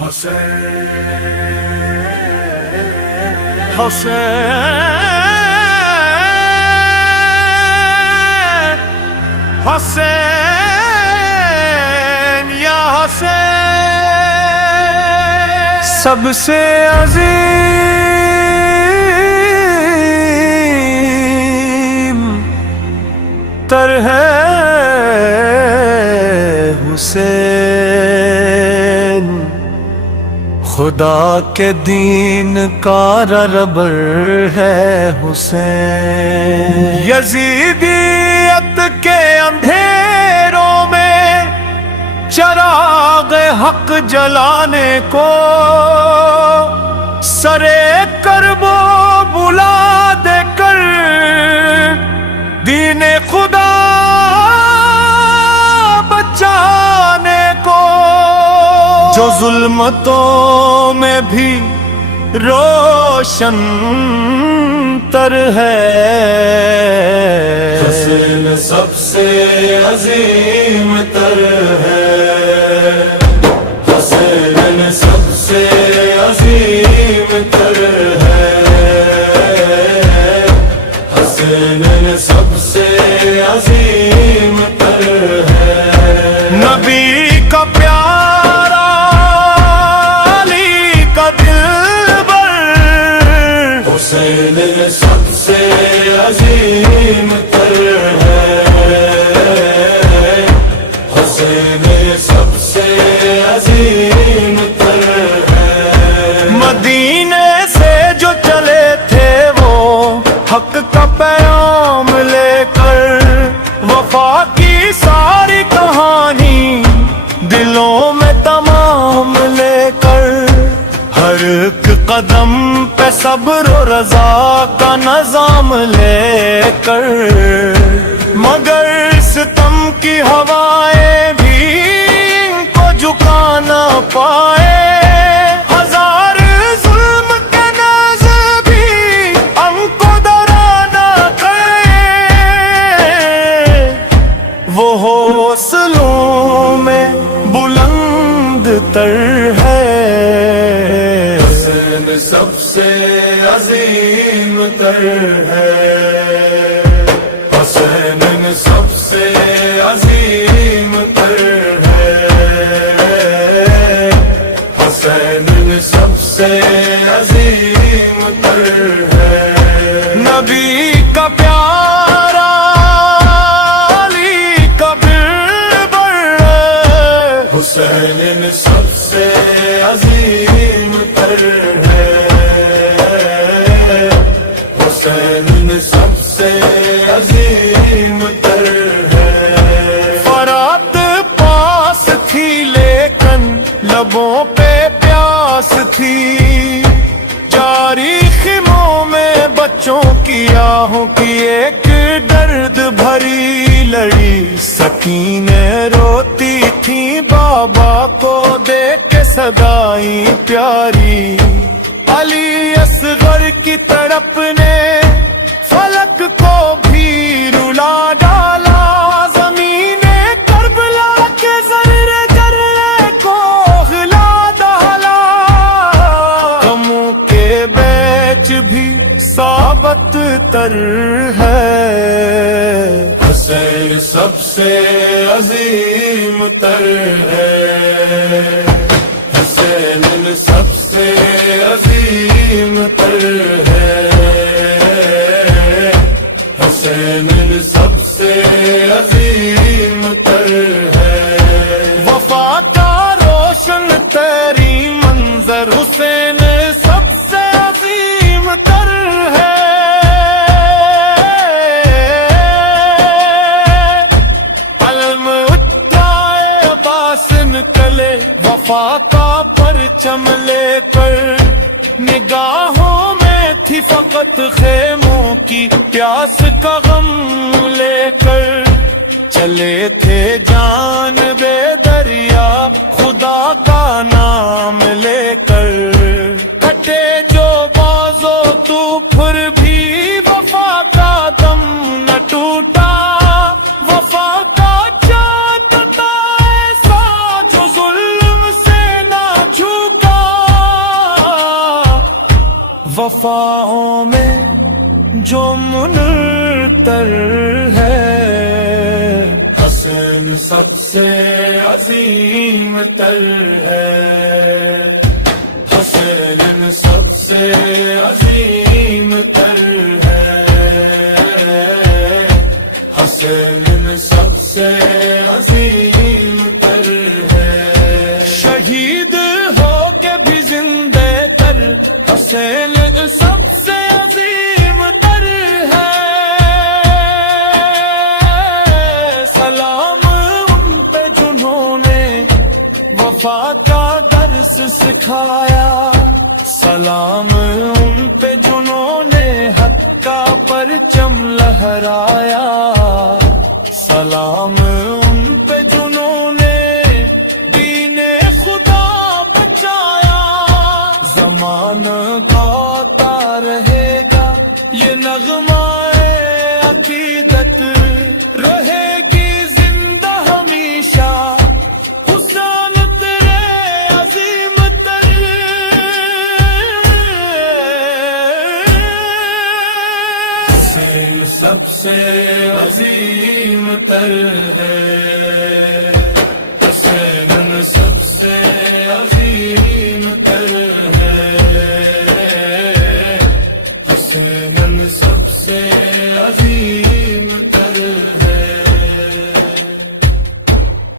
حسین یا حسین سب سے عظیم تر ہے حسین، خدا کے دین کا رہبر ہے حسین، یزیدیت کے اندھیروں میں چراغ حق جلانے کو سرے کرب و بلا دے کر دین خدا بچانے کو، جو ظلمتوں میں بھی روشن تر ہے، حسین سب سے عظیم تر ہے، حسین سب سے عظیم تر ہے، حسین سب سے عظیم تر ہے، نبی کا پیارا علی کا دلبر حسین سب سے عظیم تر ہے، حسین سب سے عظیم تر ہے، مدینے سے جو چلے تھے وہ حق کا پیغام لے کر، وفا کی ساری کہانی دلوں میں تمام لے کر، ہر ایک قدم پہ صبر و رضا کا نظام لے کر، مگر ستم کی ہوائیں بھی ان کو جھکا نہ پائے، ہزار ظلم کے ناز بھی ہم کو درا نہ کرے، وہ حوصلوں میں بلند تر ہے، حسین سب سے عظیم تر ہے، حسین سب سے عظیم تر ہے، حسین سب سے عظیم تر ہے، نبی کا پیارا علی کا دلبر حسین سب سے عظیم تر ہے، حسین سب سے عظیم تر ہے، فرات پاس تھی لیکن لبوں پہ پیاس تھی، جاری خیموں میں بچوں کی آہوں کی ایک درد بھری لڑی، سکینیں روتی تھیں بابا کو دیکھ کے صدائیں پیاری، علی اصغر کی تڑپ نے فلک کو بھی رلا ڈالا، زمین کربلا کے ذرے ذرے کو ہلا ڈالا، غموں کے بیچ بھی ثابت تر ہے، حسین سب سے عظیم تر ہے، حسین سب سے عظیم تر ہے، حسین سب سے عظیم تر ہے، وفا کا روشن تیری منظر حسین سب سے عظیم تر ہے، علم اٹھائے عباس نکلے وفا کا پرچم لے کر، نگاہوں میں تھی فقط خیموں کی پیاس کا غم لے کر، چلے تھے جانب دریا خدا کا نام لے کر، کٹے جو بازو تو پھر بھی وفا کا دم نہ ٹوٹا، وفا کا چاند تھا ایسا جو ظلم سے نہ جھوکا، وفاؤں میں جو منتر ہے، حسین سب سے عظیم تر ہے، حسین سب سے عظیم تر ہے، حسین سب سے عظیم تر ہے۔ شہید ہو کے بھی زندہ تر حسین سب سے عظیم تر ہے۔ سلام ان پہ جنہوں نے وفا کا درس سکھایا، سلام ان پہ جنہوں نے حق کا پرچم لہرایا، سلام ان پہ جنہوں نے دین خدا بچایا۔ زمانہ گاتا رہے گا یہ نغمہ عقیدت، رہے گی زندہ ہمیشہ حسین تیرے عظیم تر۔ حسین سب سے عظیم تر ہے۔